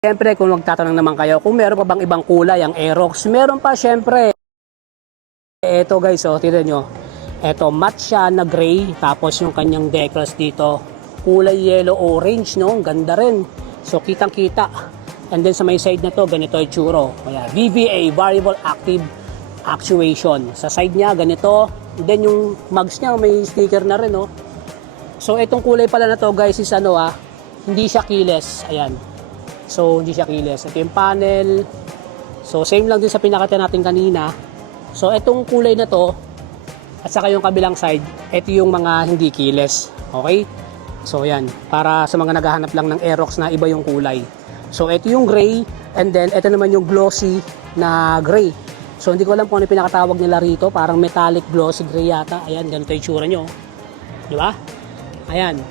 Siyempre, kung magtatanong naman kayo, kung meron pa bang ibang kulay ang Aerox, meron pa siyempre. Ito guys, oh, tignan nyo. Ito, matte siya na gray, tapos yung kanyang decals dito, kulay yellow-orange, no? Ganda rin. So, kitang-kita. And then sa may side na to, ganito yung tsuro. Kaya, VVA, Variable Active Actuation. Sa side niya, ganito. And then yung mugs niya, may sticker na rin, no? So, itong kulay pala na to, guys, is ano, hindi siya keyless. Ayan. So, hindi siya keyless. Ito yung panel. So, same lang din sa pinakita natin kanina. So, itong kulay na to, at saka yung kabilang side, ito yung mga hindi keyless. Okay? So, yan. Para sa mga naghahanap lang ng Aerox na iba yung kulay. So, ito yung gray, and then, ito naman yung glossy na gray. So, hindi ko alam kung ano pinakatawag nila rito. Parang metallic glossy gray yata. Ayan, ganito yung tsura nyo. Di ba? Ayan.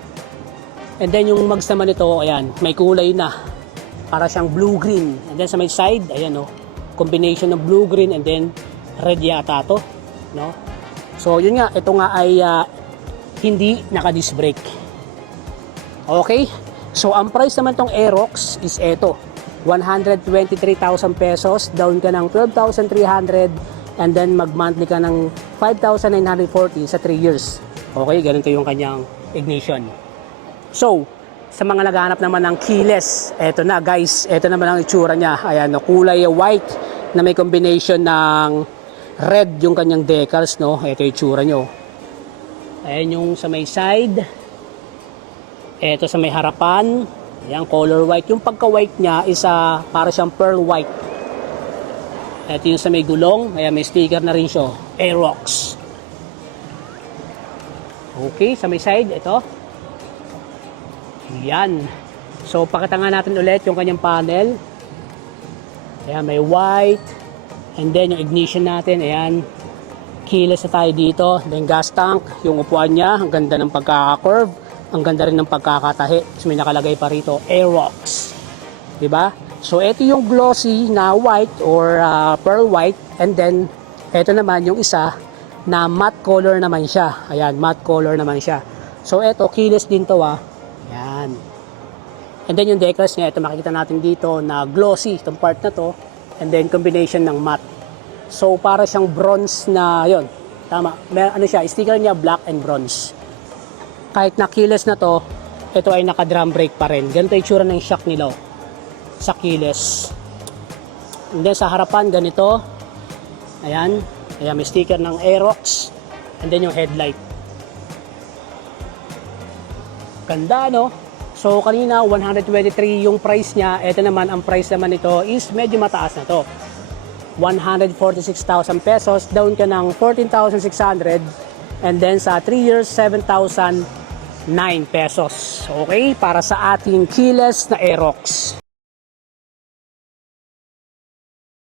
And then, yung mugs naman ito, ayan, may kulay na. Para siyang blue-green. And then sa may side, ayan o, combination ng blue-green and then red yata to, no? So yun nga, ito nga ay hindi naka-disc brake. Okay? So ang price naman tong Aerox is ito, 123,000 pesos, down ka ng 12,300 and then mag-monthly ka ng 5,940 sa 3 years. Okay, ganito yung kanyang ignition. So, sa mga naghahanap naman ng keyless, eto na guys, eto naman ang itsura niya. Ayan, no, kulay white na may combination ng red yung kanyang decals, no? Ito yung itsura nyo. Ayan yung sa may side. Ito sa may harapan. Ayan, color white. Yung pagka-white niya is para siyang pearl white. Ito yung sa may gulong. Ayan, may sticker na rin siya. Aerox. Okay, sa may side, ito. Yan. So, pakita nga natin ulit yung kanyang panel. Ayan, may white. And then, yung ignition natin. Ayan. Keyless na tayo dito. Then, gas tank. Yung upuan niya. Ang ganda ng pagkaka-curve. Ang ganda rin ng pagkakatahi. So, may nakalagay pa rito. Aerox. Diba? So, ito yung glossy na white or pearl white. And then, ito naman yung isa na matte color naman siya. Ayan, matte color naman siya. So, ito, keyless din to Yan. And then yung decals niya, ito makikita natin dito na glossy, itong part na to. And then combination ng matte. So para siyang bronze na, yon, tama. May, ano siya, sticker niya black and bronze. Kahit na keyless na to, ito ay naka drum brake pa rin. Ganito yung tsura ng shock nila sa keyless. And then sa harapan, ganito. Ayan. Ayan, may sticker ng Aerox. And then yung headlight. Ganda, no? So, kanina, 123 yung price niya. Ito naman, ang price naman nito is medyo mataas na to. 146,000 pesos. Down ka ng 14,600. And then, sa 3 years, 7,009 pesos. Okay? Para sa ating keyless na Aerox.